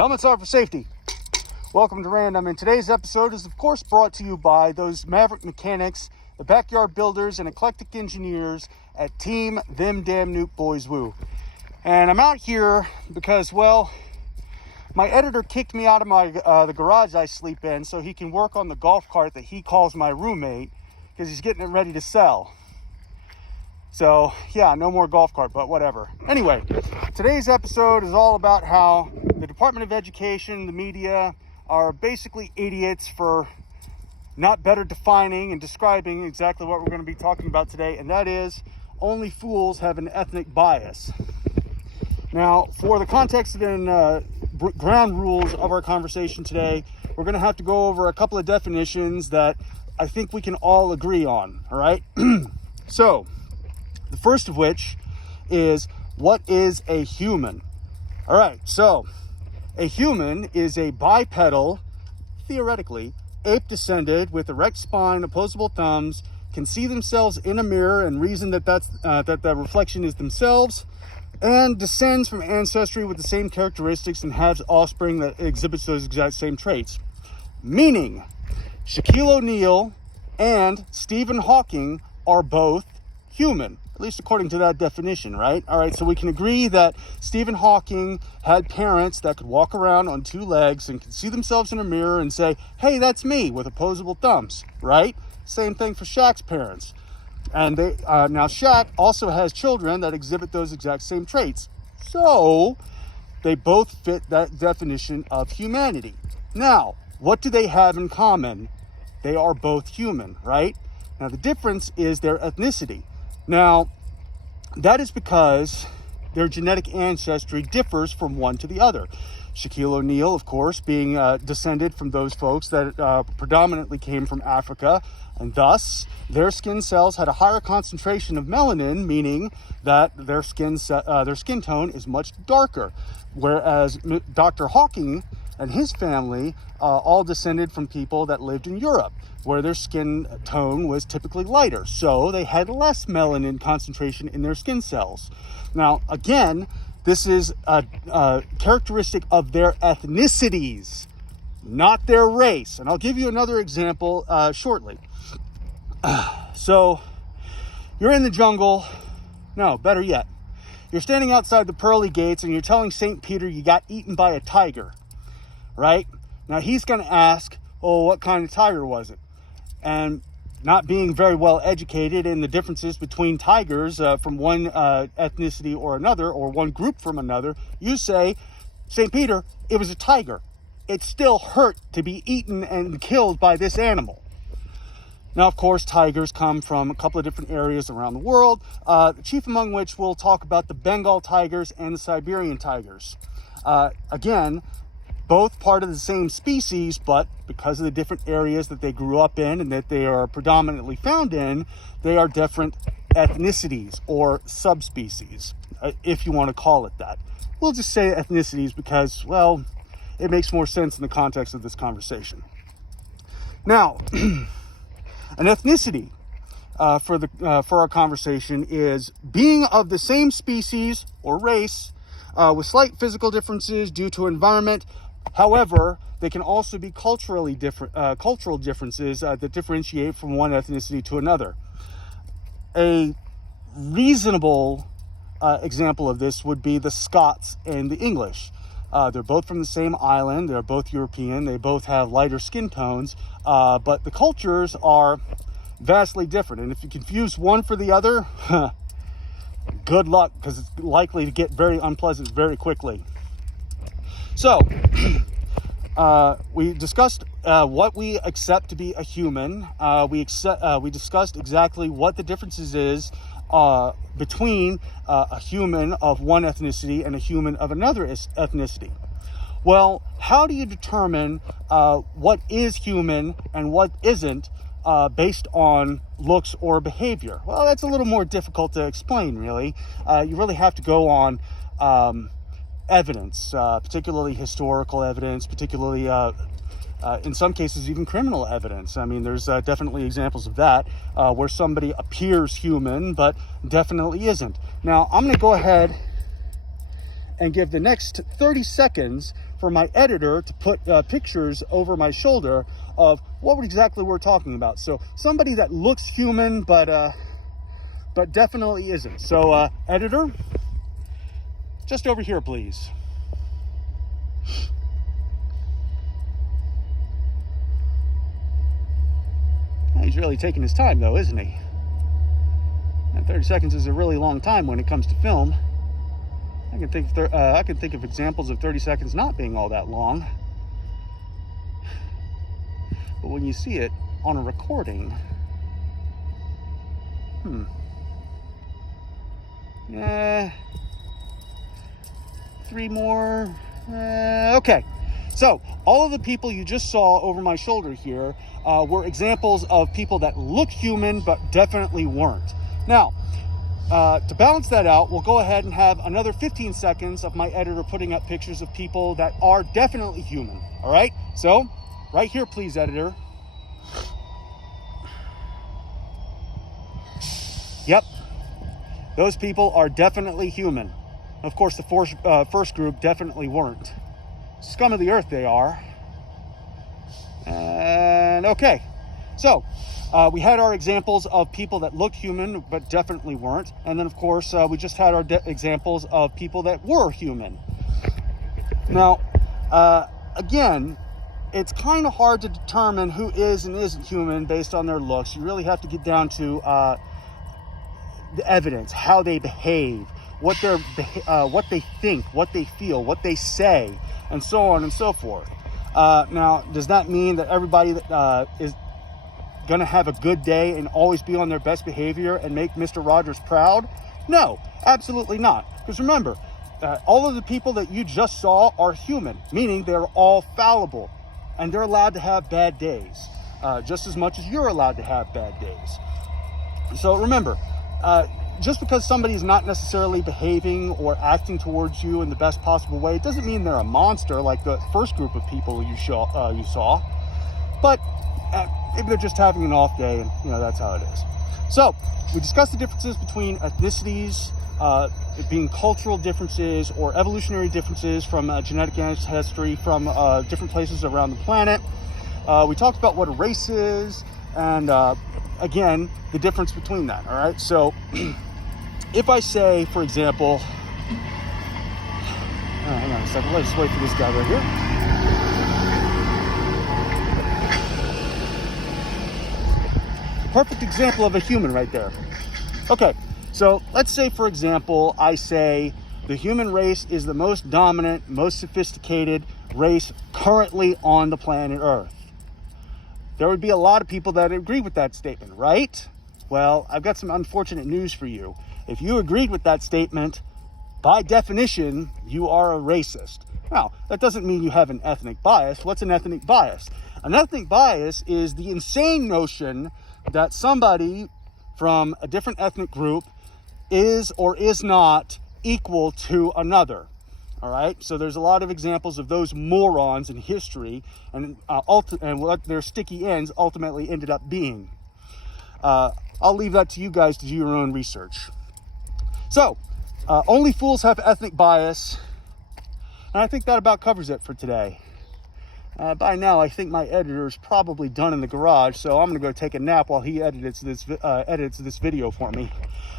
Helmets are for safety. Welcome to Random, and today's episode is of course brought to you by those maverick mechanics, the backyard builders, and eclectic engineers at Team Them Damn Nuke Boys Woo. And I'm out here because, well, my editor kicked me out of my the garage I sleep in so he can work on the golf cart that he calls my roommate because he's getting it ready to sell. So yeah, no more golf cart, but whatever. Anyway, today's episode is all about how the Department of Education, the media, are basically idiots for not better defining and describing exactly what we're going to be talking about today, and that is only fools have an ethnic bias. Now, for the context and ground rules of our conversation today, we're going to have to go over a couple of definitions that I think we can all agree on, all right? So, the first of which is, what is a human? All right, so a human is a bipedal, theoretically, ape-descended with erect spine, opposable thumbs, can see themselves in a mirror and reason that the reflection is themselves, and descends from ancestry with the same characteristics and has offspring that exhibits those exact same traits. Meaning, Shaquille O'Neal and Stephen Hawking are both human, at least according to that definition, right? All right, so we can agree that Stephen Hawking had parents that could walk around on two legs and could see themselves in a mirror and say, hey, that's me, with opposable thumbs, right? Same thing for Shaq's parents. And now Shaq also has children that exhibit those exact same traits. So they both fit that definition of humanity. Now, what do they have in common? They are both human, right? Now, the difference is their ethnicity. Now, that is because their genetic ancestry differs from one to the other. Shaquille O'Neal, of course, being descended from those folks that predominantly came from Africa, and thus their skin cells had a higher concentration of melanin, meaning that their skin tone is much darker. Whereas Dr. Hawking and his family all descended from people that lived in Europe, where their skin tone was typically lighter. So they had less melanin concentration in their skin cells. Now, again, this is a characteristic of their ethnicities, not their race. And I'll give you another example shortly. So you're in the jungle. No, better yet, you're standing outside the pearly gates and you're telling St. Peter you got eaten by a tiger, right? Now he's going to ask, oh, what kind of tiger was it? And not being very well educated in the differences between tigers from one ethnicity or another, or one group from another, you say, St. Peter, it was a tiger. It still hurt to be eaten and killed by this animal. Now, of course, tigers come from a couple of different areas around the world, chief among which we'll talk about the Bengal tigers and the Siberian tigers. Again, both part of the same species, but because of the different areas that they grew up in and that they are predominantly found in, they are different ethnicities or subspecies, if you want to call it that. We'll just say ethnicities because, well, it makes more sense in the context of this conversation. Now, an ethnicity for our conversation is being of the same species or race with slight physical differences due to environment. However, they can also be cultural differences that differentiate from one ethnicity to another. A reasonable example of this would be the Scots and the English. They're both from the same island. They're both European. They both have lighter skin tones, but the cultures are vastly different. And if you confuse one for the other, good luck, because it's likely to get very unpleasant very quickly. So, we discussed what we accept to be a human. We discussed exactly what the differences is between a human of one ethnicity and a human of another ethnicity. Well, how do you determine what is human and what isn't based on looks or behavior? Well, that's a little more difficult to explain, really. You really have to go on evidence, particularly historical evidence, particularly in some cases even criminal evidence. I mean, there's definitely examples of that where somebody appears human but definitely isn't. Now, I'm going to go ahead and give the next 30 seconds for my editor to put pictures over my shoulder of what exactly we're talking about. So somebody that looks human, but definitely isn't. So editor, just over here, please. He's really taking his time, though, isn't he? And 30 seconds is a really long time when it comes to film. I can think of examples of 30 seconds not being all that long. But when you see it on a recording, three more. Okay. So all of the people you just saw over my shoulder here were examples of people that looked human but definitely weren't. Now, to balance that out, we'll go ahead and have another 15 seconds of my editor putting up pictures of people that are definitely human. All right? So, right here, please, editor. Yep. Those people are definitely human. Of course, the first group definitely weren't. Scum of the earth they are. And okay. So, we had our examples of people that looked human but definitely weren't. And then, of course, we just had our examples of people that were human. Now, again, it's kind of hard to determine who is and isn't human based on their looks. You really have to get down to the evidence, how they behave, what they think, what they feel, what they say, and so on and so forth. Now, does that mean that everybody that is going to have a good day and always be on their best behavior and make Mr. Rogers proud? No, absolutely not. Because remember, all of the people that you just saw are human, meaning they're all fallible, and they're allowed to have bad days, just as much as you're allowed to have bad days. So remember, just because somebody's not necessarily behaving or acting towards you in the best possible way, it doesn't mean they're a monster like the first group of people you saw. But maybe they're just having an off day, and that's how it is. So we discussed the differences between ethnicities, it being cultural differences or evolutionary differences from genetic ancestry from different places around the planet. We talked about what a race is, and again, the difference between that. All right. So if I say, for example, hang on a second, let's wait for this guy right here. Perfect example of a human right there. Okay, so let's say, for example, I say the human race is the most dominant, most sophisticated race currently on the planet Earth. There would be a lot of people that agree with that statement, right? Well, I've got some unfortunate news for you. If you agreed with that statement, by definition, you are a racist. Now, that doesn't mean you have an ethnic bias. What's an ethnic bias? An ethnic bias is the insane notion that somebody from a different ethnic group is or is not equal to another. All right, so there's a lot of examples of those morons in history, and what their sticky ends ultimately ended up being. I'll leave that to you guys to do your own research. So, only fools have ethnic bias, and I think that about covers it for today. By now, I think my editor is probably done in the garage, so I'm going to go take a nap while he edits this video for me.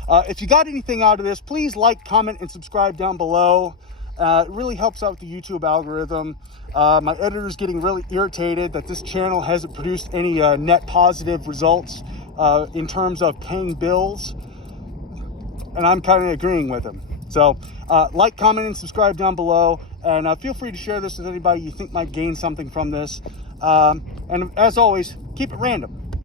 If you got anything out of this, please like, comment, and subscribe down below. It really helps out with the YouTube algorithm. My editor's getting really irritated that this channel hasn't produced any net positive results in terms of paying bills, and I'm kind of agreeing with him. So like, comment, and subscribe down below, and feel free to share this with anybody you think might gain something from this. And as always, keep it random.